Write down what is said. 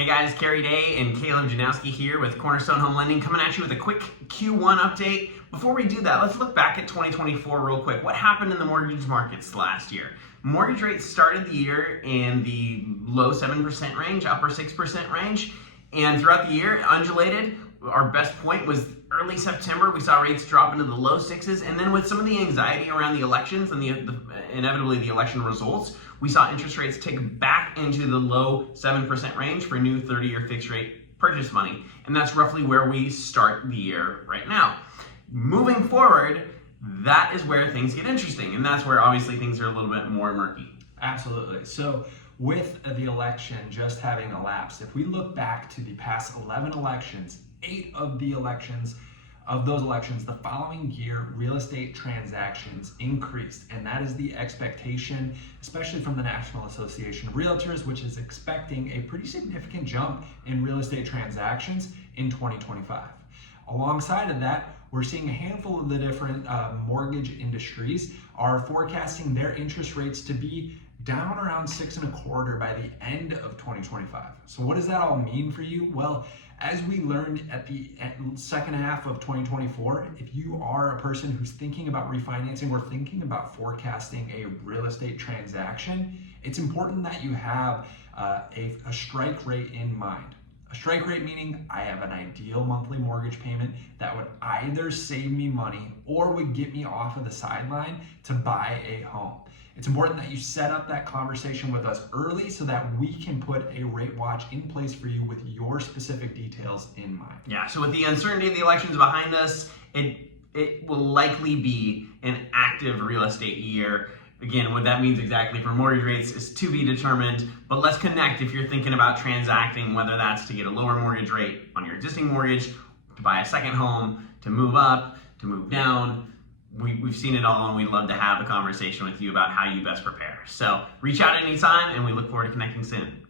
Hey guys, Kerry Day and Janowski here with Cornerstone Home Lending, coming at you with a quick Q1 update. Before we do that, let's look back at 2024 real quick. What happened in the mortgage markets last year? Mortgage rates started the year in the low 7% range, upper 6% range, and throughout the year, undulated. Our best point was early September. We saw rates drop into the low sixes, and then with some of the anxiety around the elections and inevitably the election results, we saw interest rates tick back into the low 7% range for new 30-year fixed rate purchase money, and that's roughly where we start the year right now. Moving forward, that is where things get interesting, and that's where obviously things are a little bit more murky. Absolutely. So with the election just having elapsed, if we look back to the past 11 elections, 8 of those elections, the following year, real estate transactions increased. And that is the expectation, especially from the National Association of Realtors, which is expecting a pretty significant jump in real estate transactions in 2025. Alongside of that, we're seeing a handful of the different mortgage industries are forecasting their interest rates to be down around 6.25% by the end of 2025. So what does that all mean for you? Well, as we learned at the second half of 2024, if you are a person who's thinking about refinancing or thinking about forecasting a real estate transaction, it's important that you have a strike rate in mind. A strike rate meaning I have an ideal monthly mortgage payment that would either save me money or would get me off of the sideline to buy a home. It's important that you set up that conversation with us early so that we can put a rate watch in place for you with your specific details in mind. Yeah, so with the uncertainty of the elections behind us, it will likely be an active real estate year. Again, what that means exactly for mortgage rates is to be determined, but let's connect if you're thinking about transacting, whether that's to get a lower mortgage rate on your existing mortgage, to buy a second home, to move up, to move down. We've seen it all, and we'd love to have a conversation with you about how you best prepare. So reach out anytime, and we look forward to connecting soon.